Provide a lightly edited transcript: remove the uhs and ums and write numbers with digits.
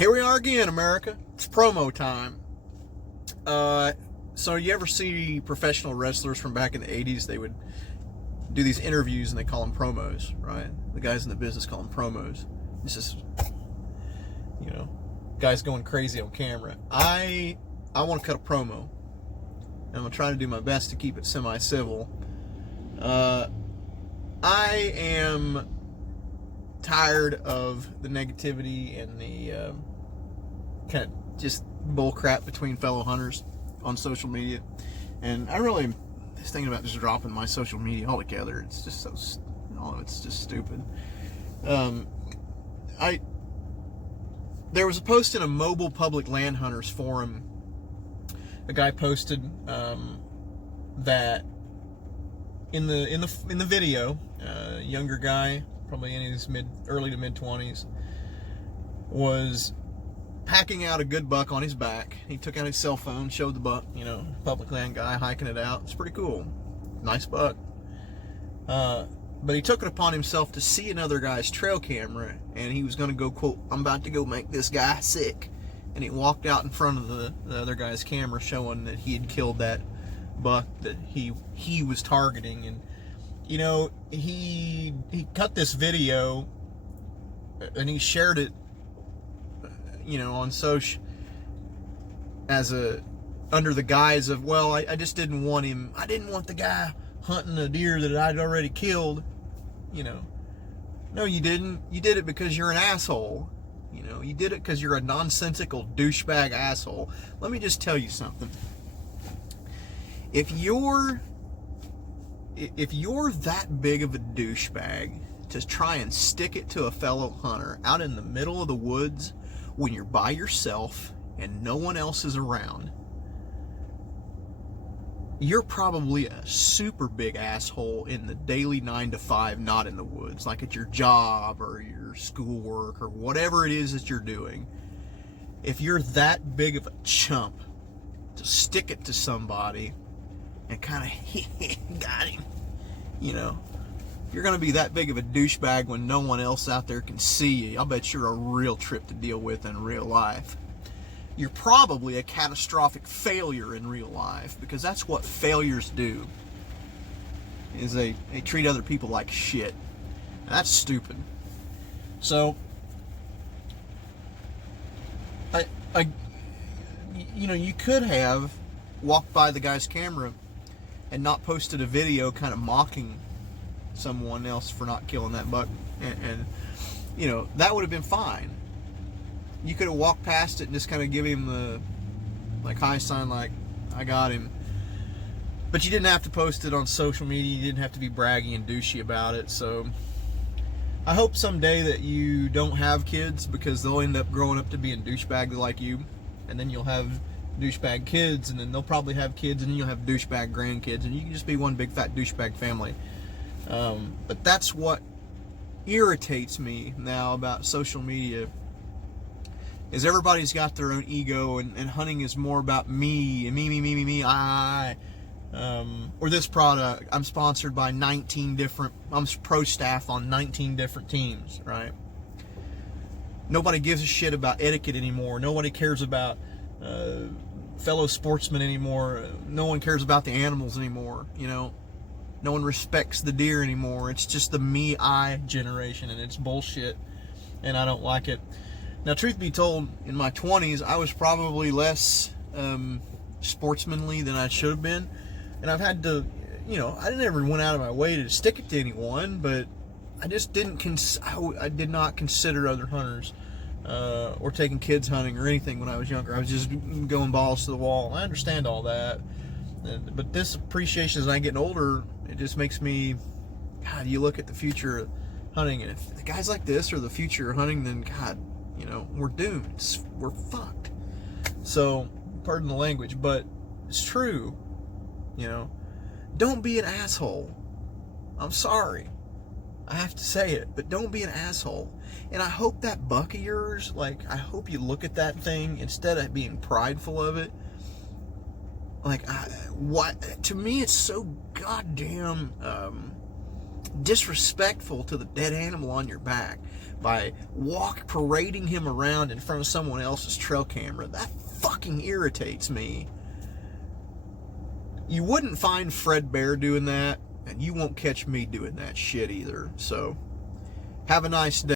Here we are again, America. It's promo time. So you ever see professional wrestlers from back in the 80s? They would do these interviews and they call them promos, right? The guys in the business call them promos. It's just, guys going crazy on camera. I want to cut a promo. And I'm going to try to do my best to keep it semi-civil. I am tired of the negativity and the kind of just bull crap between fellow hunters on social media. And I really am just thinking about just dropping my social media altogether. It's just it's just stupid. There was a post in a mobile public land hunters forum. A guy posted that in the video, a younger guy, probably in his early to mid 20s, was packing out a good buck on his back. He took out his cell phone, showed the buck, public land guy hiking it out. It's pretty cool. Nice buck. But he took it upon himself to see another guy's trail camera, and he was going to go, quote, "I'm about to go make this guy sick." And he walked out in front of the other guy's camera, showing that he had killed that buck that he was targeting. And he cut this video and he shared it on social as under the guise of, well, I just didn't want him, I didn't want the guy hunting a deer that I'd already killed. No, you didn't. You did it because you're an asshole. You did it because you're a nonsensical douchebag asshole. Let me just tell you something. If you're that big of a douchebag to try and stick it to a fellow hunter out in the middle of the woods when you're by yourself and no one else is around, you're probably a super big asshole in the daily 9 to 5, not in the woods, like at your job or your schoolwork or whatever it is that you're doing. If you're that big of a chump to stick it to somebody and kind of got him, you're going to be that big of a douchebag when no one else out there can see you. I'll bet you're a real trip to deal with in real life. You're probably a catastrophic failure in real life, because that's what failures do, is they treat other people like shit. And that's stupid. So you could have walked by the guy's camera and not posted a video kind of mocking someone else for not killing that buck, and that would have been fine. You could have walked past it and just kind of give him the high sign, like, I got him. But you didn't have to post it on social media. You didn't have to be braggy and douchey about it. So I hope someday that you don't have kids, because they'll end up growing up to be a douchebag like you, and then you'll have douchebag kids, and then they'll probably have kids, and then you'll have douchebag grandkids, and you can just be one big fat douchebag family. But that's what irritates me now about social media, is everybody's got their own ego, and hunting is more about me, and me, I, or this product. I'm sponsored by 19 different, I'm pro staff on 19 different teams, right? Nobody gives a shit about etiquette anymore. Nobody cares about fellow sportsmen anymore. No one cares about the animals anymore, No one respects the deer anymore. It's just the me, I generation, and it's bullshit, and I don't like it. Now, truth be told, in my 20s, I was probably less sportsmanly than I should have been. And I've had to, I never went out of my way to stick it to anyone, but I just I did not consider other hunters or taking kids hunting or anything when I was younger. I was just going balls to the wall. I understand all that. But this appreciation, as I'm getting older, it just makes me, God, you look at the future of hunting, and if the guys like this are the future of hunting, then God, we're doomed. We're fucked. So, pardon the language, but it's true. Don't be an asshole. I'm sorry, I have to say it, but don't be an asshole. And I hope that buck of yours, I hope you look at that thing, instead of being prideful of it, to me, it's so goddamn disrespectful to the dead animal on your back. by parading him around in front of someone else's trail camera. That fucking irritates me. You wouldn't find Fred Bear doing that, and you won't catch me doing that shit either. So, have a nice day.